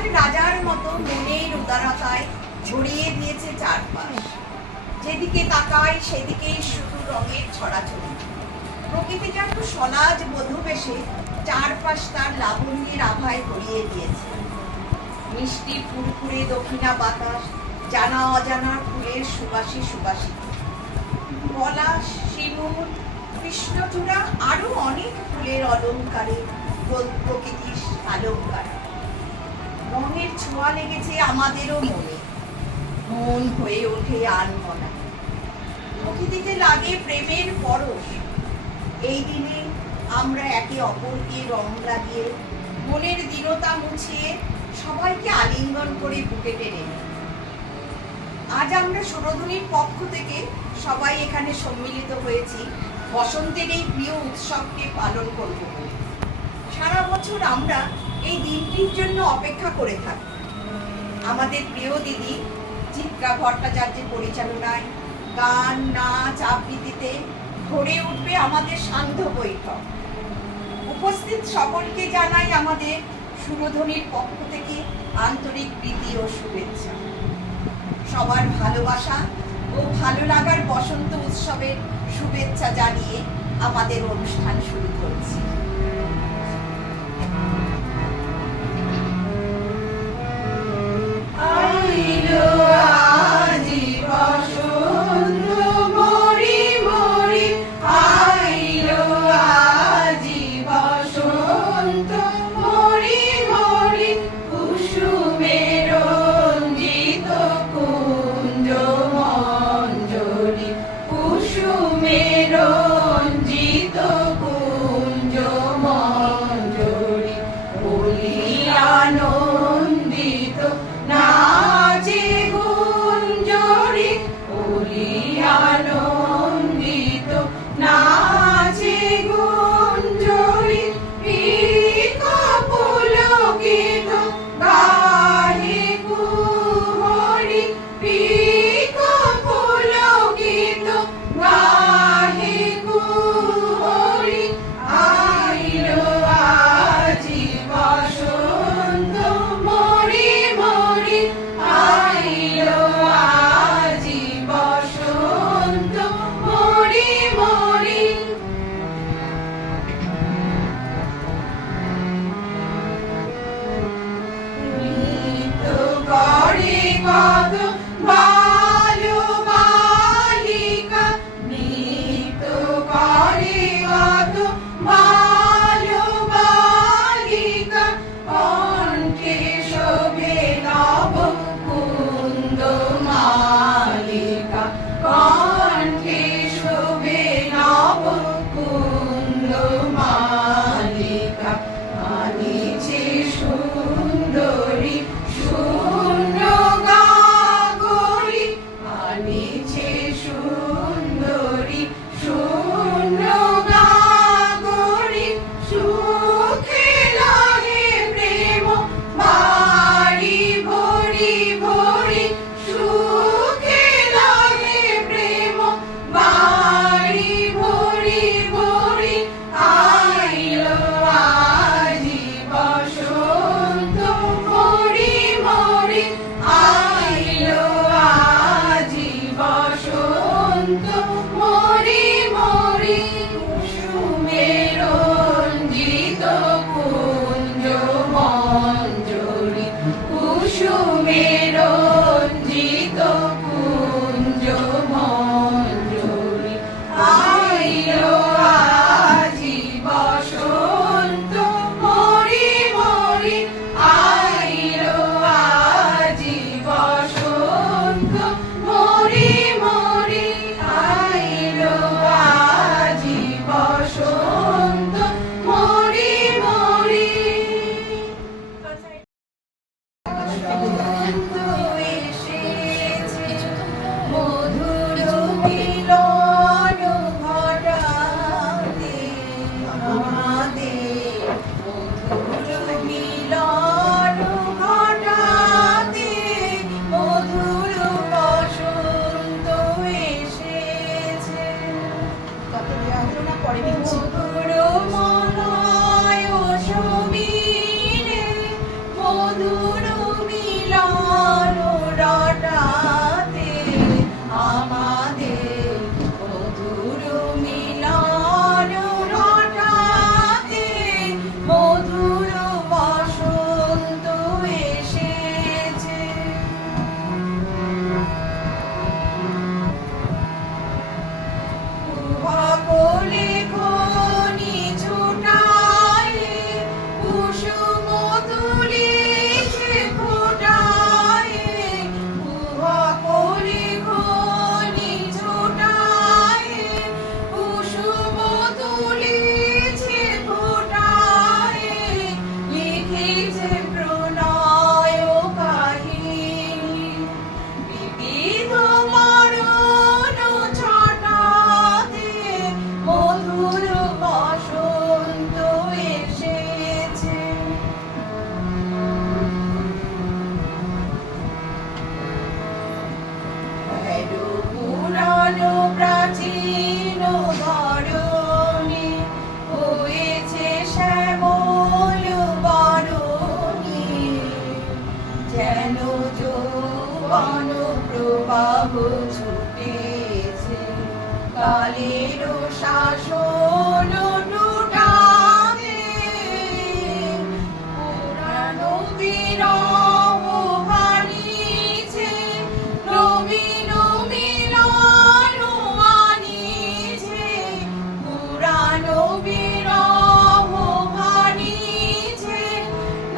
আর রাজার মতো মনের উদারতায় ছড়িয়ে দিয়েছে চারপাশ। যেদিকে তাকাই সেদিকেই শুধু রঙের ছড়াছড়ি। প্রকৃতি যেন সলাজ বধূ বেশে চারপাশ তার লাবণ্যের আভায় ভরিয়ে দিয়েছে। মিষ্টি ফুরফুরে দক্ষিণা বাতাস, জানা অজানা ফুলের সুবাসী সুবাসী, পলাশ, শিমুল, কৃষ্ণচূড়া আরো অনেক ফুলের অলঙ্কারে প্রকৃতির অলঙ্কার। রঙের ছোঁয়া লেগেছে আমাদেরও মনে, মন হয়ে ওঠে আনমনা। প্রকৃতিতে লাগে প্রেমের পরশ। এই দিনে আমরা একে অপরকে রং লাগিয়ে মনের দীনতা মুছিয়ে সবাইকে আলিঙ্গন করে বুকে টেনে নিই। আজ আমরা সুরধুনীর পক্ষ থেকে সবাই এখানে সম্মিলিত হয়েছি বসন্তের এই প্রিয় উৎসবকে পালন করব। সারা বছর আমরা এই দিনটির জন্য অপেক্ষা করে থাকি। আমাদের প্রিয় দিদি চিত্রা ভট্টাচার্যের পরিচালনায় গান, নাচ, আবৃত্তিতে ভরে উঠবে আমাদের সান্ধ্য বৈঠক। উপস্থিত সকলকে জানাই আমাদের সুরধুনীর পক্ষ থেকে আন্তরিক প্রীতি ও শুভেচ্ছা। সবার ভালোবাসা ও ভালো লাগার বসন্ত উৎসবের শুভেচ্ছা জানিয়ে আমাদের অনুষ্ঠান শুরু করছি। মধুর রটাতে আমাদের মধুর মিলন রটাতে মধুর বসন্ত এসেছে। কোলে খনি ছোটায় কুসুম তুলিছে ফোটায়, কোলে খনি ছোটায় কুসুম তুলিছে ফোটায়, লিখেছে প্রণয় কাহিনী বিবিধ মরণ ছটাতে মধুর বসন্ত এসেছে। পুরানো প্রাচীন ধরণী হয়েছে শ্যামল বরণী, যেন যৌবন প্রবাহ ছুটেছে কালের শাসন টুটাতে, পুরানো বিরহ হারিয়েছে নবীন মিলন আনিছে, পুরানো বিরহ হারিয়েছে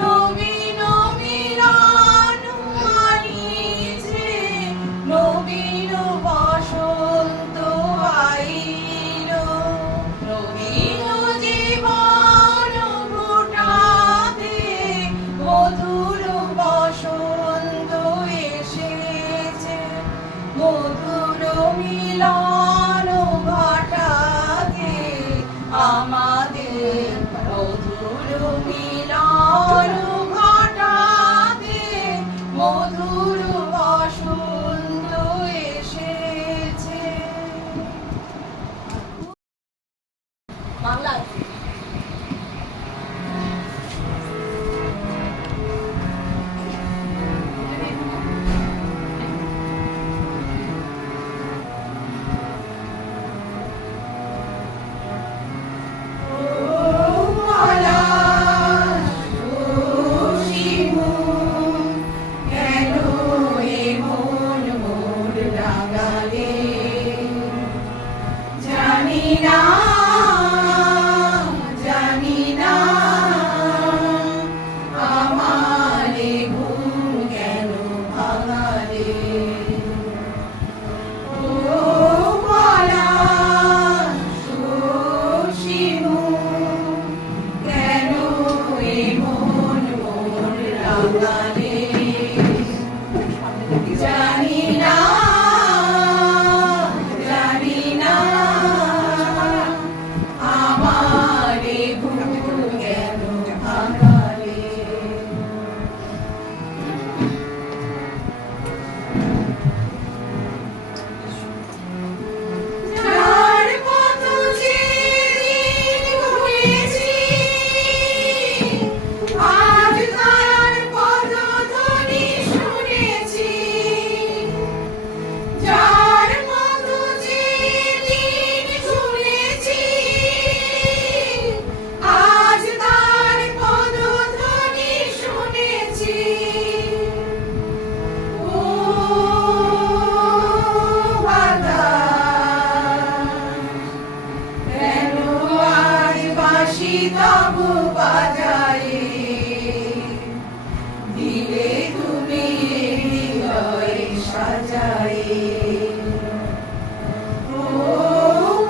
নবীন মিলন আনিছে, নবীন বসন্ত আইল, নবীন জীবন ফোটাতে মধুর বসন্ত এসেছে, মধুর মিলন ঘটাতে আমাদের মধুর মিলন ঘটাতে মধুর বসন্ত এসেছে। বাংলা তবু বাজায়ে দিলে তুমি হৃদয় সাজায়ে, ও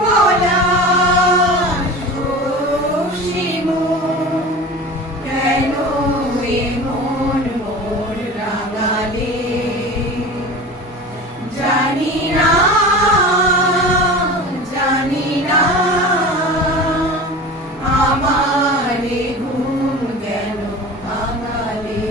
পলাশ ও শিমু কেন এমন মোর রাঙালে, জানি না জানি না আমারে ঘুম কেন ভাঙালে।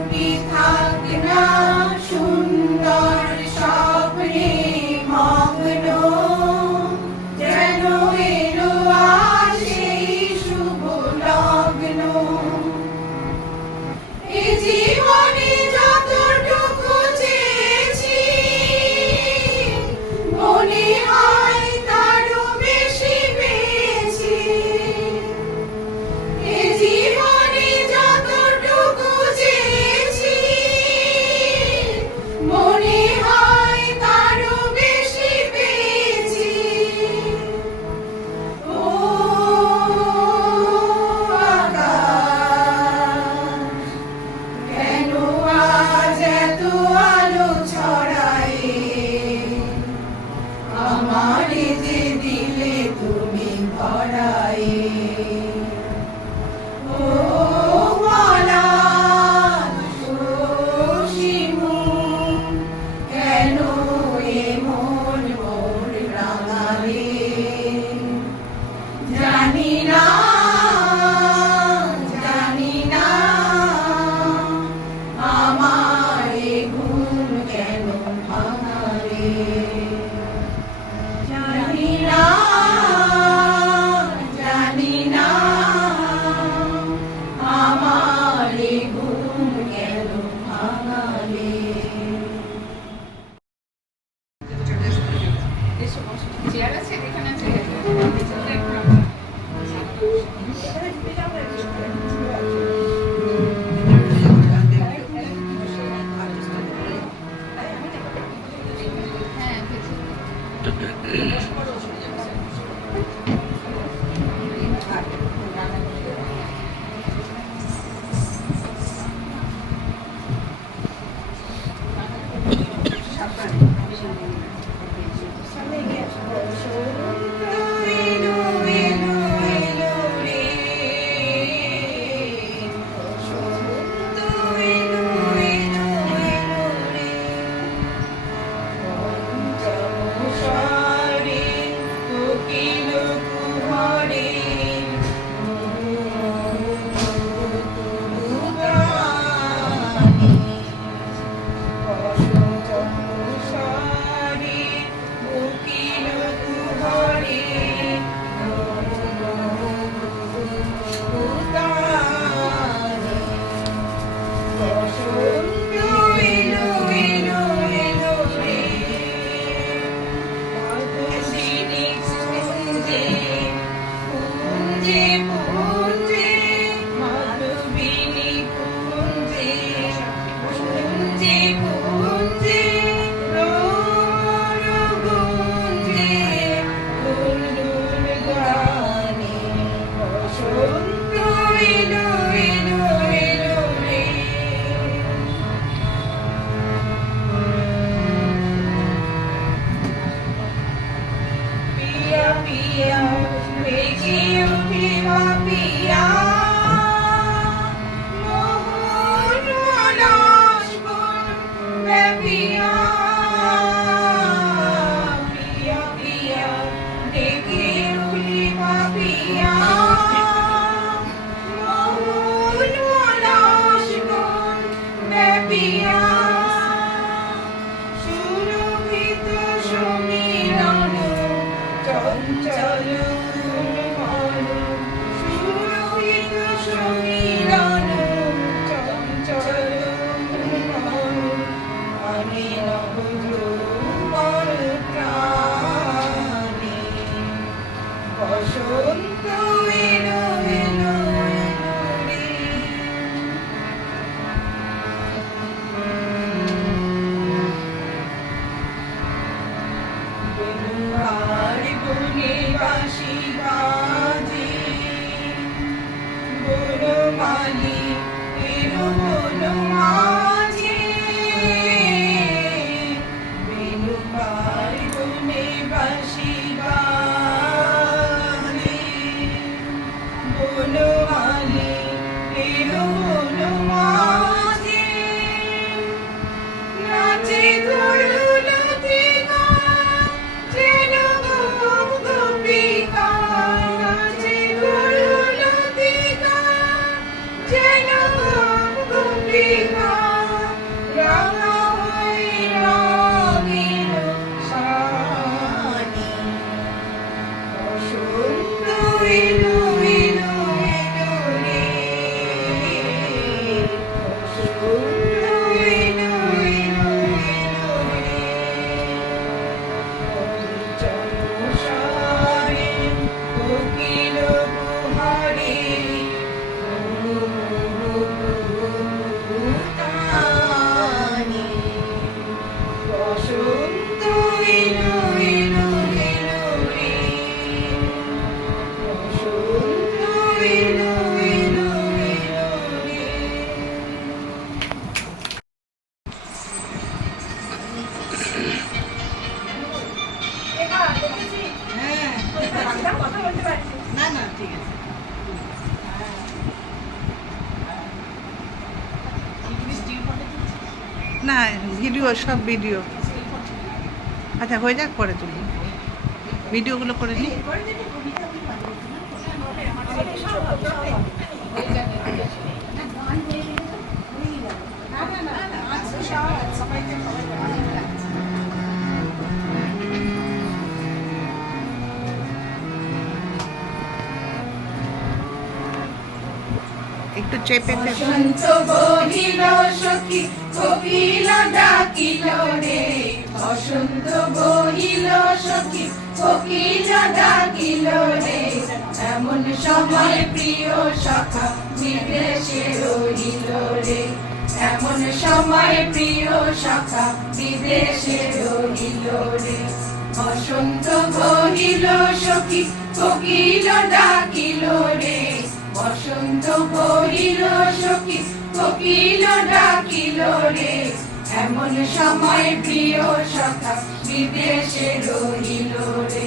দুটি থাক না সুন্দর স্বপ্নে মগ্ন, যেন এলো আজ সেই শুভ লগ্ন। এ জীবনে যতটুকু চেয়েছি, মনে হয় তারও বেশি পেয়েছি। এ জীবনে যতটুকু চেয়েছি, মনে হয় তারও বেশি পেয়েছি। ও আকাশ, কেন আজ এত আলো ছড়ায়, আমারে যে দিলে তুমি ভরায়। ও পলাশ, ও শিমুল, কেন এমন মোর রাঙালে? জানি না, জানি না, আমার এ ঘুম কেন ভাঙালে? জানি না, জানি না, আমার এ ঘুম কেন ভাঙালে? চেয়ার আছে এখানে আছে। হ্যাঁ পিয়া বেজে উঠে পিয়া, মোহন মালাস বন পিয়া। পিয়া পিয়া ডেকে উঠে পিয়া, মোহন মালাস বন পিয়া। সুরভিত সমীরণ চঞ্চল মন, সুরভিত সমীরণ চঞ্চল মন। আমি নব যৌবন প্রাণে, বসন্ত এলো এলো এলো রে। বেলুকার বনে বাঁশি বাজে, বনমালী এলো বনমাঝে। বেলুকার বনে বাঁশি বাজে, বনমালী এলো বনমাঝে। নাচে তরুলতিকা, যেন গোপিকা। নাচে তরুলতিকা, যেন গোপিকা। না ভিডিও, সব ভিডিও। আচ্ছা হয়ে যাক, পরে তুলব। ভিডিওগুলো করে নিই। এরপরে যদি কবিতা আমি বানাবো না, সব হবে, সব হবে। না, গান হয়ে গেলে তো হয়েই গেল। আছে, সব আছে। সবাইকে অনেক লাগছে। একটু চেপে চেপে। বসন্ত বহিল সখী কোকিল ডাকিল রে, বসন্ত বহিল সখী কোকিল ডাকিল রে, এমন সময় প্রিয় সখা বিদেশে রহিল রে, এমন সময় প্রিয় সখা বিদেশে রহিল রে। বসন্ত বহিল সখী কোকিল ডাকিল রে, বসন্ত বহিল সখী কোকিল ডাকিল রে, এমন সময় প্রিয় সখা বিদেশে রহিল রে,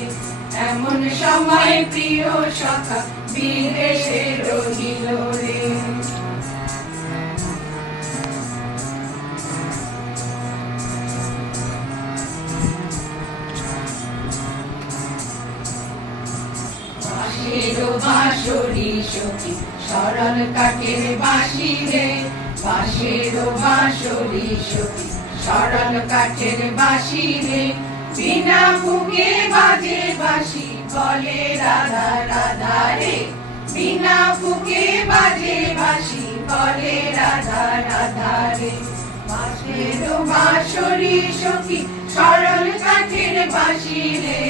এমন সময় প্রিয় সখা বিদেশে রহিল রে। বাঁশরি সখী সরল কাঠের বাঁশি রে, বাঁশের বাঁশরি সখী সরল কাঠের বাঁশি রে, বিনা ফুঁকে বাজে বাঁশি বলে রাধা রাধা রে, বিনা ফুঁকে বাজে বাঁশি বলে রাধা রাধা রে। বাঁশের বাঁশরি সখী সরল কাঠের বাঁশি রে,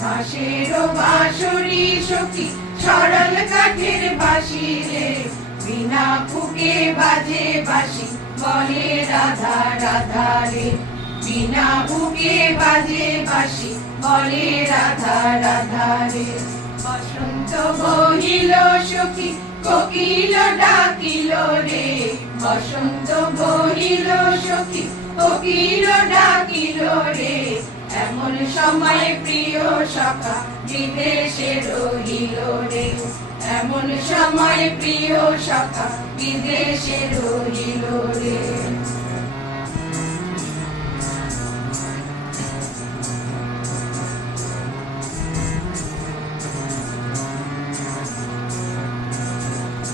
বাঁশের বাঁশরি সখী সরল কাঠের বাঁশি রে, বিনা ফুঁকে বাজে বাঁশি বলে রাধা রাধা রে, বিনা ফুঁকে বাজে বাঁশি বলে রাধা রাধা রে। বসন্ত বহিল সখী কোকিল ডাকিল রে, বসন্ত বহিল সখী কোকিল ডাকিল রে, এমন সময় প্রিয় সখা বিদেশে রহিল রে, এমন সময় প্রিয় সখা বিদেশে রহিল রে।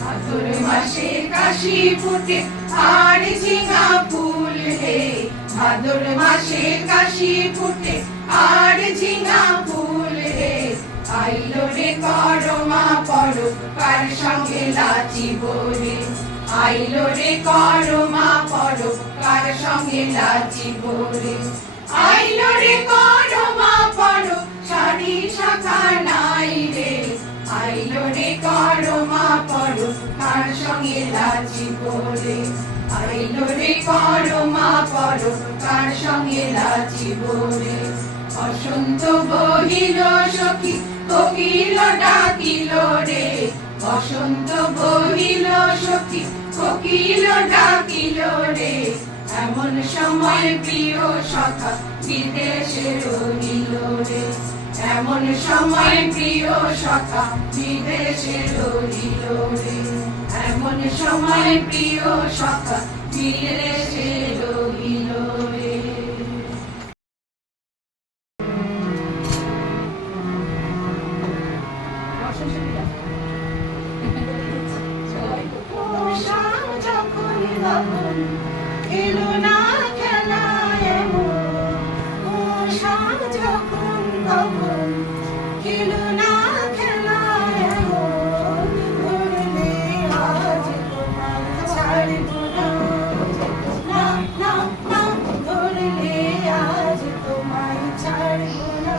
ভাদর মাসে কাশি ফুটে আর ঝিঙা ফুল হে, ভাদর মাসে কাশি ফুটে আর ঝিঙা ফুল রে, আইলো রে করমা পড়ো কার সঙ্গে লাচিব রে, আইলো রে করমা পড়ো কার সঙ্গে লাচিব রে, আইলো রে করমা পড়ো শাড়ি শাখা নাই রে, আইলো রে করমা পড়ো কার সঙ্গে লাচিব রে, আইলো রে করমা পড়ো কার সঙ্গে লাচিব রে। বসন্ত বহিল সখী কোকিল ডাকিল রে, বসন্ত বহিল সখী কোকিল ডাকিল রে, এমন সময় প্রিয় সখা বিদেশে রহিল রে, এমন সময় প্রিয় সখা বিদেশে রহিল রে, এমন সময় প্রিয় সখা বিদেশে রহিল রে। এলো না খেলায় এমন, পোশাক যখন তখন এলো না খেলায় এমন, ধরলে আজ তোমার ছাড়ব না, না না না, ধরলে আজ তোমায় ছাড়ব না।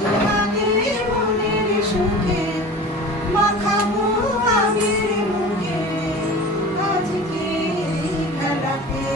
তোমাকে মনের সুখে মাখাবো আবির মুখে, আজকে খেলাতে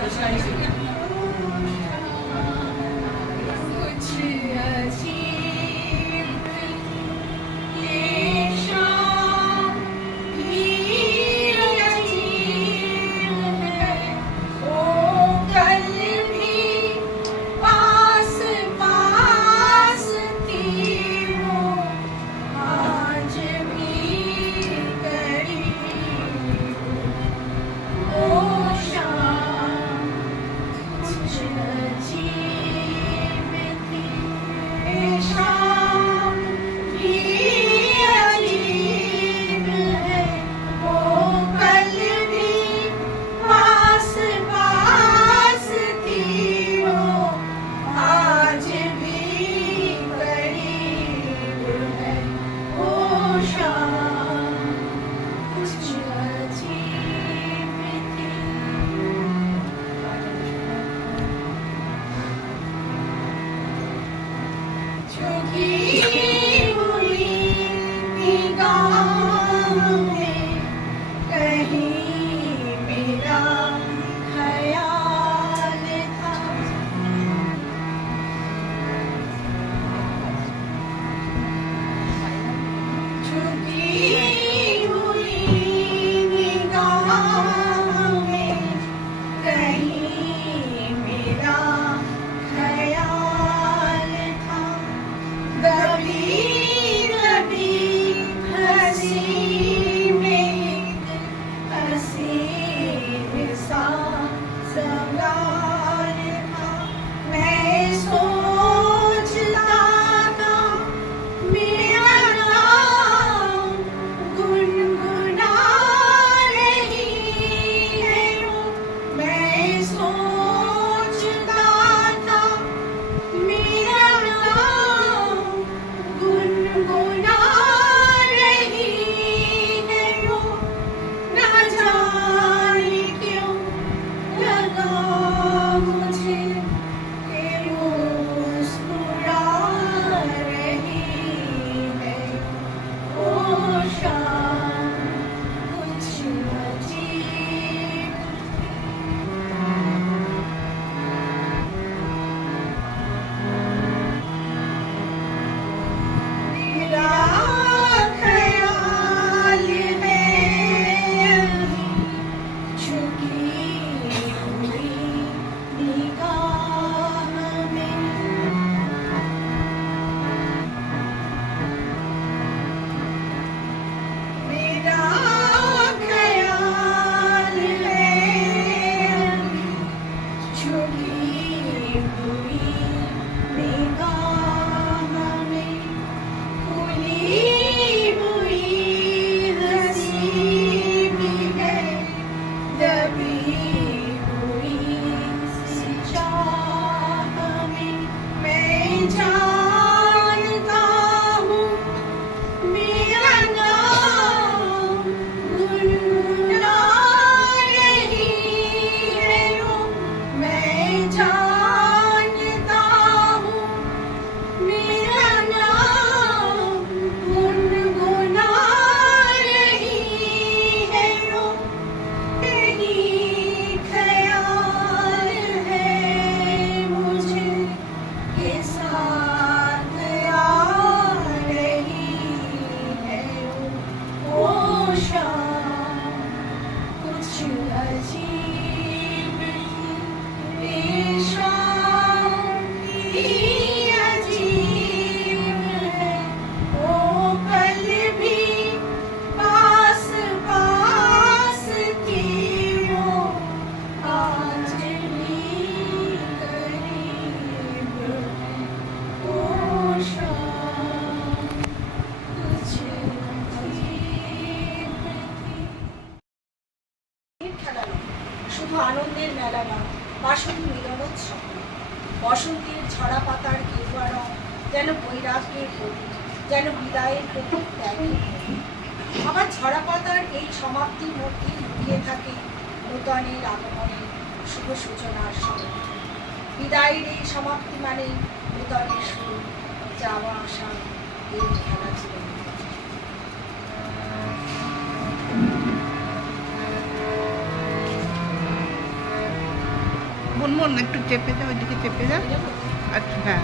कुछ अजीब ये शाम भी अजीब है, वो कल भी पास पास थी, वो आज भी करीब, वो शाम कुछ अजीब थी, ये शाम भी अजीब है, वो कल भी पास पास थी, वो आज भी करीब है, वो शाम कुछ अजीब थी। झुकी हुई निगाह में कहीं मेरा ख्याल था, झुकी हुई निगाह में कहीं मेरा ख्याल था, दबी दबी हंसी में एक हसीन सा सवाल था, मैं सोचता था मेरा नाम गुनगुना रही है, मैं सोचता था मेरा नाम गुनगुना रही है, न जाने क्यों लगा मुझे कि मुस्कुरा रही है, वो शाम कुछ अजीब मेरा ख्याल है झुकी हुई निगाह में, मेरा ख्याल है झुकी हुई निगाह में, खुली हुई हंसी भी है, दबी हुई सी चाह में, मैं जानता हूँ मेरा नाम गुनगुना रही है, मैं जानता हूँ मेरा नाम गुनगुना रही है, कहीं ख्याल है मुझे के साथ आ रही है, वो शाम कुछ अजीब थी, ये शाम भी अजीब है, वो कल भी पास पास थी, वो आज भी करीब है, वो शाम कुछ अजीब थी। খেলা নয়, শুধু আনন্দের মেলা নয়, বাসন্তী মিলনোৎসব নয়, বসন্তের ঝরা পাতার গেরুয়া রং যেন বৈরাগ্যের প্রতীক, যেন বিদায়ের প্রতীক, ত্যাগের প্রতীক। আবার ঝরা পাতার এই সমাপ্তির মধ্যে লুকিয়ে থাকে নূতনের আগমনের শুভ সূচনার স্মরণ। বিদায়ের এই সমাপ্তি মানে নূতনের শুরু, যাওয়া আসা এই খেলা জীবন। মুনমুন একটু চেপে যা, ওইদিকে চেপে যা। আচ্ছা হ্যাঁ।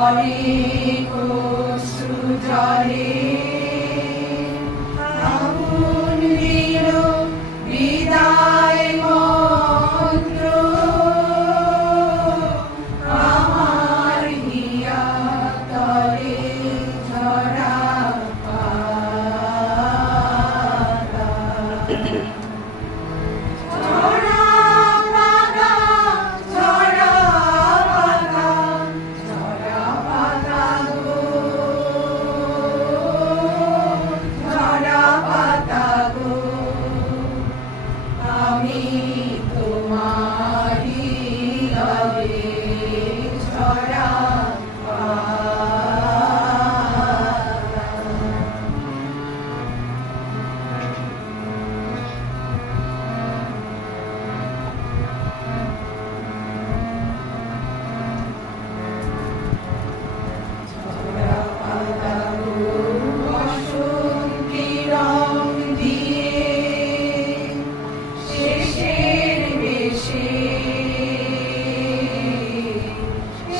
অনেক অশ্রু জলে আগুন দিল বিদায় মন্ত্র আমার হিয়া তলে ঝরা পাতা ঝরা পাতা ঝরা পাতা ঝরা পাতা গো ঝরা পাতা গো আমি তোমারি লবে ঝরা বসন্তি রং দিয়ে শেষের বেশে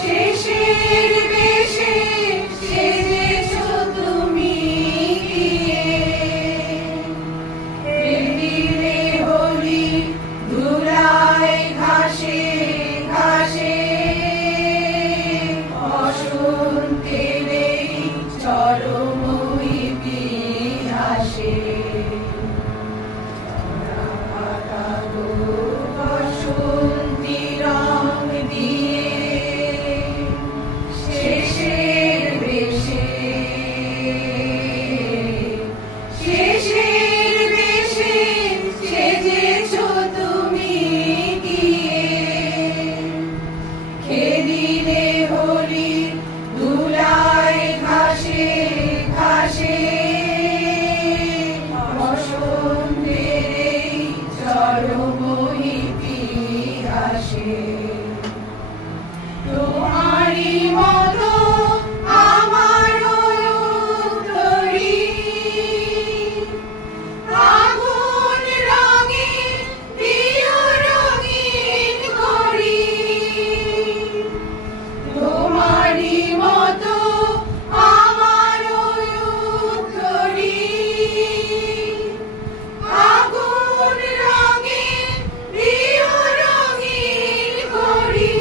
শেষের বেশে সেজেছ তুমি দিলে হোলি ধুলায় ঘাসে ঘাসে বসন্তের এই চরম ইতিহাসে বসন্তি রং দিয়ে শেষের বেশে শেষের বেশে সেজেছ তুমি গিয়ে খেলিলে হোলি ধুলায় ঘাসে ঘাসে বসন্তের এই চরম ইতিহাসে তোমারি মতো আমারও উত্তরী আগুন রঙিন প্রিয় রঙিন ঘড়ি তোমারি মতো আমারও উত্তরী আগুন রঙিন প্রিয় রঙিন ঘড়ি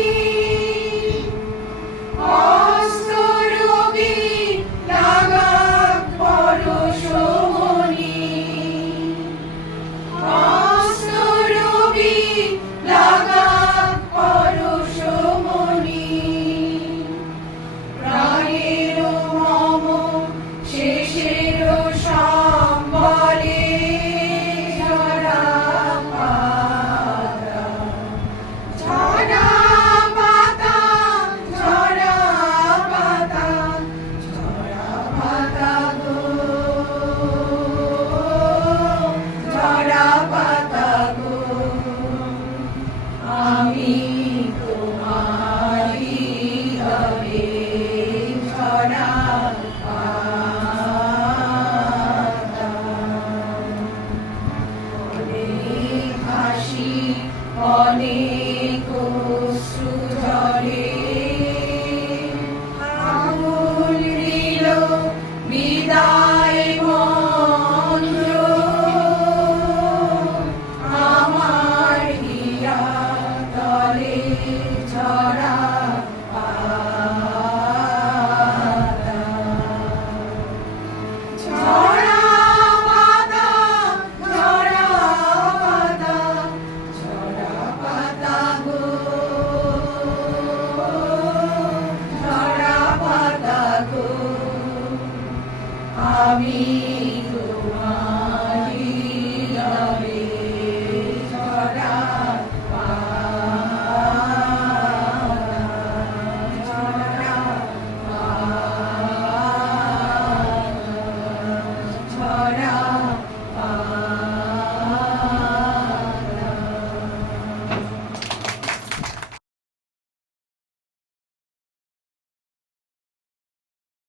আমি